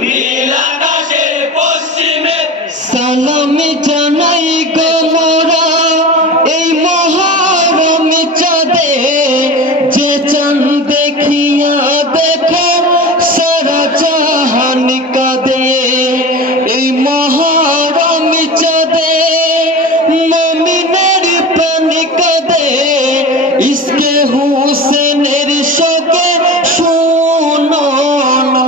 নীল আকাশের পশ্চিমে সালামি জানাই গো মোরা এই মহরম চাঁদে, যে চাঁদ দেখিয়া দেখো সারা জাহান কাঁদে। এই মহরম চাঁদে মুমিনের প্রাণ কাঁদে, ইশকে হুসেনের শোকে শোনো না।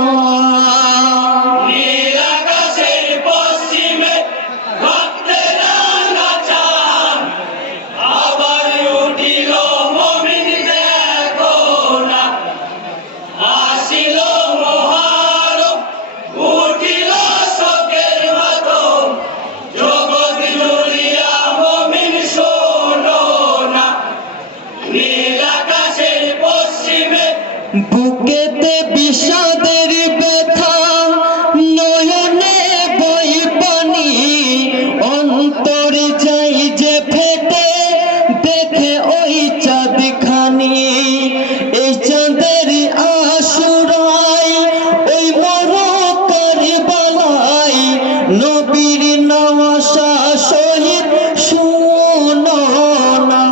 নীল আকাশের পশ্চিমে রক্তের রাঙা চাঁদ আবার উঠিল মুমিন দেখো না। আসিল মহরম উঠিল শোকের মাতম, জগৎ জুড়িয়া মুমিন শোনো না। নীল আকাশের পশ্চিমে বুকেতে বিষাদের ব্যথা, নয়নে বই পানি, অন্তর যাই যে ফেটে দেখে ওই চাঁদ খানি। এই চাঁদের আশুরায় ওই মরকার বালাই, নবীর নওয়াসা শহীদ শুনো না।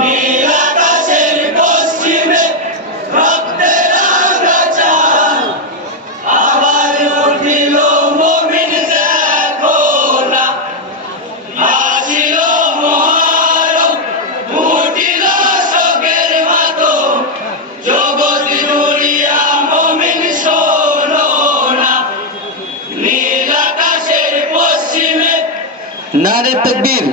নীল আকাশের পশ্চিমে রক্তের রাঙা চাঁদ আবার উঠিল মুমিন দেখো না। আসিল মহরম উঠিল শোকের মাতম, জগৎ জুড়িয়া মুমিন শোনো না। নীল আকাশের পশ্চিমে নারে তাকবীর।